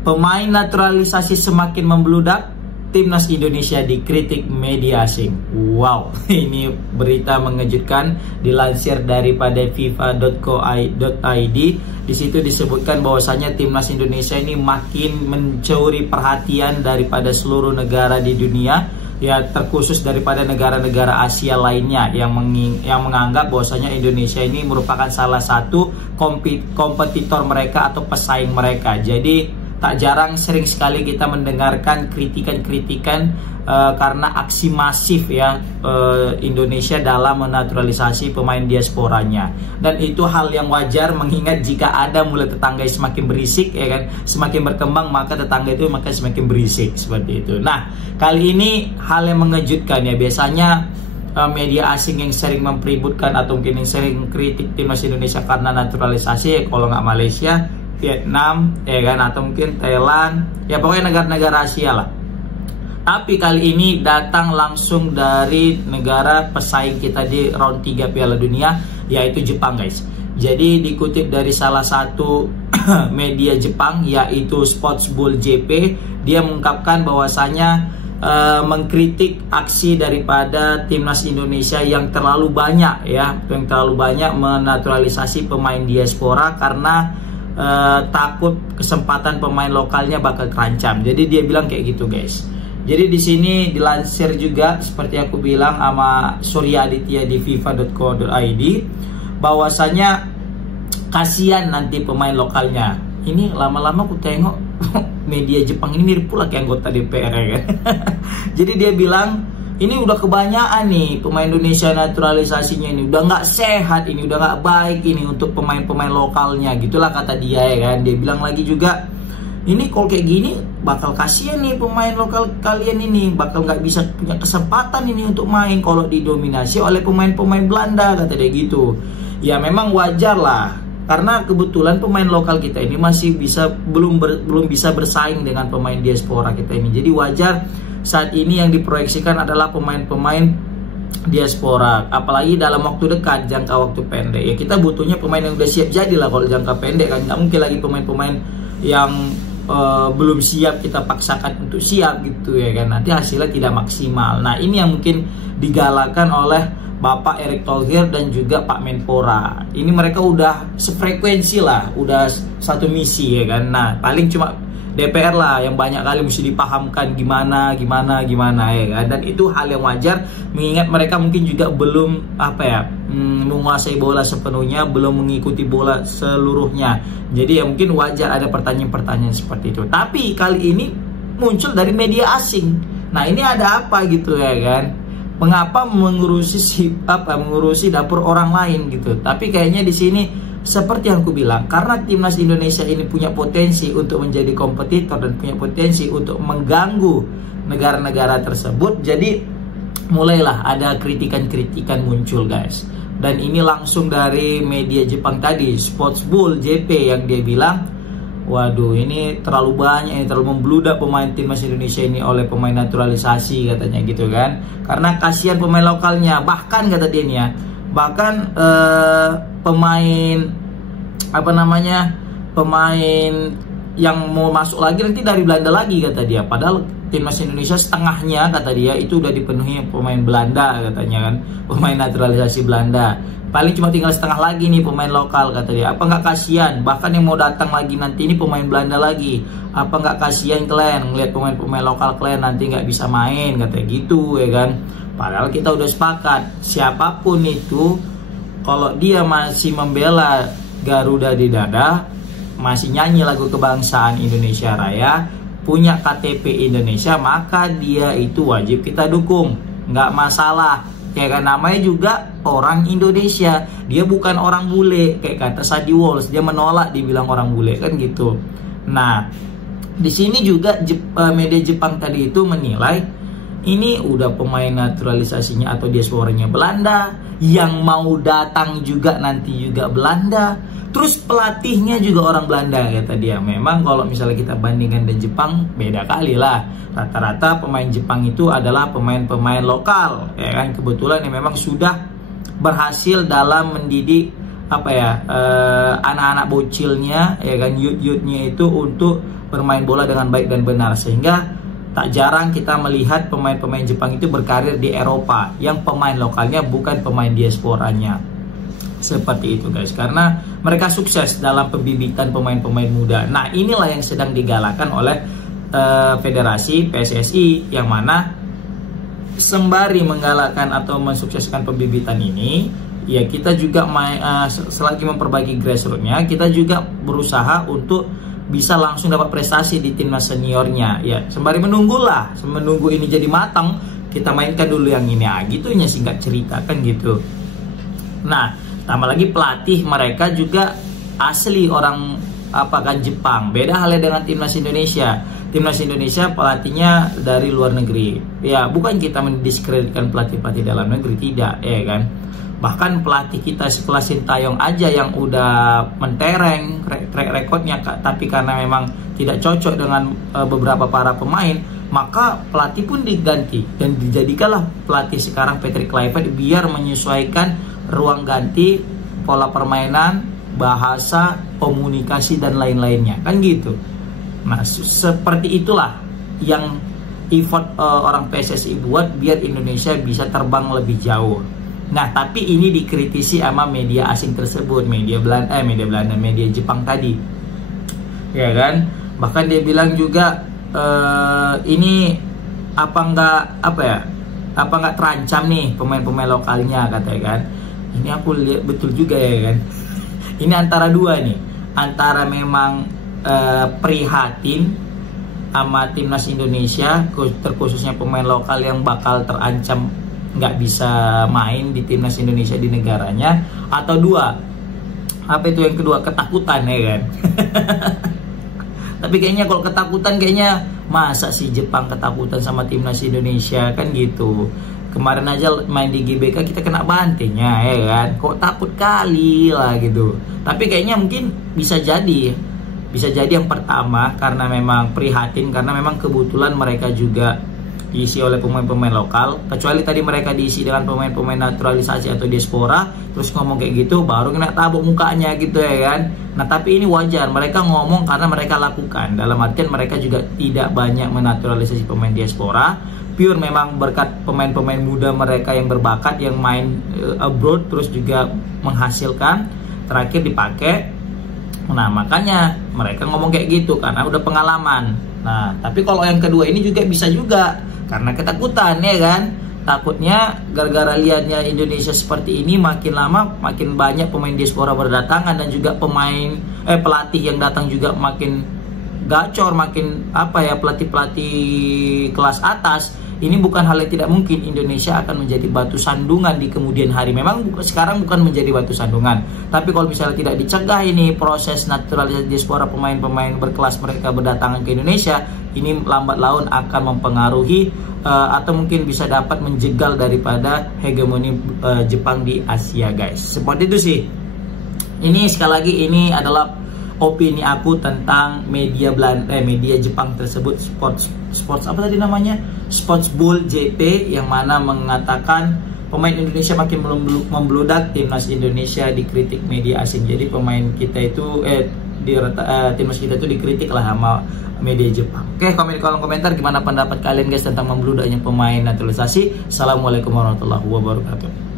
Pemain naturalisasi semakin membludak, Timnas Indonesia dikritik media asing. Wow, ini berita mengejutkan dilansir daripada fifa.co.id. Di situ disebutkan bahwasanya Timnas Indonesia ini makin mencuri perhatian daripada seluruh negara di dunia, ya terkhusus daripada negara-negara Asia lainnya yang menganggap bahwasanya Indonesia ini merupakan salah satu kompetitor mereka atau pesaing mereka. Jadi tak jarang sering sekali kita mendengarkan kritikan-kritikan karena aksi masif ya Indonesia dalam menaturalisasi pemain diasporanya. Dan itu hal yang wajar mengingat jika ada mulai tetangga semakin berisik ya kan, semakin berkembang maka tetangga itu maka semakin berisik seperti itu. Nah, kali ini hal yang mengejutkan ya, biasanya media asing yang sering mempeributkan atau mungkin yang sering kritik Timnas Indonesia karena naturalisasi ya, kalau nggak Malaysia, Vietnam ya kan, atau mungkin Thailand, ya pokoknya negara-negara Asia lah. Tapi kali ini datang langsung dari negara pesaing kita di round 3 Piala Dunia, yaitu Jepang guys. Jadi dikutip dari salah satu media Jepang yaitu Sportsbull JP, dia mengungkapkan bahwasanya mengkritik aksi daripada Timnas Indonesia yang terlalu banyak ya, yang terlalu banyak menaturalisasi pemain diaspora karena takut kesempatan pemain lokalnya bakal terancam. Jadi dia bilang kayak gitu guys. Jadi di sini dilansir juga seperti aku bilang sama Surya Aditya di fifa.co.id bahwasanya kasihan nanti pemain lokalnya. Ini lama-lama aku tengok media Jepang ini mirip pula kayak anggota DPR ya kan. Jadi dia bilang ini udah kebanyakan nih pemain Indonesia naturalisasinya, ini udah nggak sehat, ini udah nggak baik ini untuk pemain-pemain lokalnya, gitulah kata dia ya kan. Dia bilang lagi juga, ini kalau kayak gini bakal kasihan nih pemain lokal kalian ini, bakal nggak bisa punya kesempatan ini untuk main kalau didominasi oleh pemain-pemain Belanda, kata dia gitu. Ya memang wajar lah, karena kebetulan pemain lokal kita ini masih belum bisa bersaing dengan pemain diaspora kita ini. Jadi wajar saat ini yang diproyeksikan adalah pemain-pemain diaspora, apalagi dalam waktu dekat, jangka waktu pendek ya kita butuhnya pemain yang udah siap jadi lah. Kalau jangka pendek kan nggak mungkin lagi pemain-pemain yang belum siap kita paksakan untuk siap gitu ya kan, nanti hasilnya tidak maksimal. Nah ini yang mungkin digalakan oleh Bapak Erick Thohir dan juga Pak Menpora. Ini mereka udah sefrekuensi lah, udah satu misi ya kan. Nah paling cuma DPR lah yang banyak kali mesti dipahamkan gimana ya kan. Dan itu hal yang wajar mengingat mereka mungkin juga belum menguasai bola sepenuhnya, belum mengikuti bola seluruhnya. Jadi ya mungkin wajar ada pertanyaan-pertanyaan seperti itu. Tapi kali ini muncul dari media asing. Nah ini ada apa gitu ya kan, mengapa mengurusi dapur orang lain gitu. Tapi kayaknya di sini seperti yang aku bilang, karena Timnas Indonesia ini punya potensi untuk menjadi kompetitor dan punya potensi untuk mengganggu negara-negara tersebut, jadi mulailah ada kritikan-kritikan muncul guys. Dan ini langsung dari media Jepang tadi, Sportsbull JP, yang dia bilang, waduh ini terlalu banyak, ini terlalu membludak pemain Timnas Indonesia ini oleh pemain naturalisasi katanya gitu kan. Karena kasihan pemain lokalnya, bahkan kata dia nih ya, bahkan pemain yang mau masuk lagi nanti dari Belanda lagi kata dia. Padahal Timnas Indonesia setengahnya kata dia itu udah dipenuhi pemain Belanda katanya kan, pemain naturalisasi Belanda. Paling cuma tinggal setengah lagi nih pemain lokal kata dia. Apa nggak kasihan? Bahkan yang mau datang lagi nanti ini pemain Belanda lagi. Apa nggak kasihan kalian ngeliat pemain-pemain lokal kalian nanti nggak bisa main katanya gitu ya kan. Padahal kita udah sepakat, siapapun itu kalau dia masih membela Garuda di dada, masih nyanyi lagu kebangsaan Indonesia Raya, punya KTP Indonesia, maka dia itu wajib kita dukung, nggak masalah. Kayak kan namanya juga orang Indonesia, dia bukan orang bule kayak kata Sadi Walsh, dia menolak dibilang orang bule kan gitu. Nah di sini juga media Jepang tadi itu menilai ini udah pemain naturalisasinya atau diasporanya Belanda, yang mau datang juga nanti juga Belanda, terus pelatihnya juga orang Belanda kata dia. Memang kalau misalnya kita bandingkan dengan Jepang beda kali lah. Rata-rata pemain Jepang itu adalah pemain-pemain lokal ya kan, kebetulan yang memang sudah berhasil dalam mendidik anak-anak bocilnya ya kan, youth-youthnya itu untuk bermain bola dengan baik dan benar, sehingga tak jarang kita melihat pemain-pemain Jepang itu berkarir di Eropa yang pemain lokalnya bukan pemain diasporanya. Seperti itu guys, karena mereka sukses dalam pembibitan pemain-pemain muda. Nah, inilah yang sedang digalakan oleh Federasi PSSI, yang mana sembari menggalakkan atau mensukseskan pembibitan ini, ya kita juga selagi memperbaiki grassroots-nya, kita juga berusaha untuk bisa langsung dapat prestasi di timnas seniornya. Ya, sembari menunggu ini jadi matang, kita mainkan dulu yang ini. Gitunya singkat cerita kan gitu. Nah, tambah lagi pelatih mereka juga asli orang Jepang. Beda halnya dengan timnas Indonesia. Timnas Indonesia pelatihnya dari luar negeri. Ya, bukan kita mendiskreditkan pelatih-pelatih dalam negeri, tidak, ya kan. Bahkan pelatih kita sekelas Sintayong aja yang udah mentereng track recordnya, tapi karena memang tidak cocok dengan beberapa para pemain, maka pelatih pun diganti dan dijadikanlah pelatih sekarang Patrick Kluivert biar menyesuaikan ruang ganti, pola permainan, bahasa, komunikasi dan lain-lainnya, kan gitu. Nah, seperti itulah yang effort orang PSSI buat biar Indonesia bisa terbang lebih jauh. Nah, tapi ini dikritisi sama media asing tersebut, media Jepang tadi, ya kan? Bahkan dia bilang juga ini apa nggak terancam nih pemain-pemain lokalnya, katanya kan? Ini aku lihat betul juga, ya kan? Ini antara dua nih, antara memang prihatin sama timnas Indonesia, terkhususnya pemain lokal yang bakal terancam nggak bisa main di timnas Indonesia di negaranya, atau dua, yang kedua, ketakutan, ya kan? Tapi kayaknya kalau ketakutan, kayaknya masa sih Jepang ketakutan sama timnas Indonesia, kan gitu. Kemarin aja main di GBK kita kena bantengnya, ya kan? Kok takut kali lah gitu. Tapi kayaknya mungkin bisa jadi yang pertama karena memang prihatin, karena memang kebetulan mereka juga diisi oleh pemain-pemain lokal. Kecuali tadi mereka diisi dengan pemain-pemain naturalisasi atau diaspora, terus ngomong kayak gitu, baru kena tabuk mukanya gitu, ya kan. Nah, tapi ini wajar, mereka ngomong karena mereka lakukan. Dalam artian mereka juga tidak banyak menaturalisasi pemain diaspora, pure memang berkat pemain-pemain muda mereka yang berbakat, yang main abroad, terus juga menghasilkan, terakhir dipakai. Nah, makanya mereka ngomong kayak gitu karena udah pengalaman. Nah, tapi kalau yang kedua ini juga bisa juga karena ketakutan, ya kan? Takutnya gara-gara lihatnya Indonesia seperti ini, makin lama makin banyak pemain diaspora berdatangan, dan juga pelatih yang datang juga makin gacor, makin pelatih-pelatih kelas atas. Ini bukan hal yang tidak mungkin, Indonesia akan menjadi batu sandungan di kemudian hari. Memang sekarang bukan menjadi batu sandungan, tapi kalau misalnya tidak dicegah ini proses naturalisasi diaspora pemain-pemain berkelas mereka berdatangan ke Indonesia, ini lambat laun akan mempengaruhi atau mungkin bisa dapat menjegal daripada hegemoni Jepang di Asia, guys. Seperti itu sih. Ini sekali lagi, ini adalah opini aku tentang media Jepang tersebut, sports apa tadi namanya, Sports Bull JP, yang mana mengatakan pemain Indonesia makin membludak, timnas Indonesia dikritik media asing. Jadi pemain kita itu timnas kita itu dikritik lah sama media Jepang. Oke, komen di kolom komentar gimana pendapat kalian guys tentang membludaknya pemain naturalisasi. Assalamualaikum warahmatullahi wabarakatuh.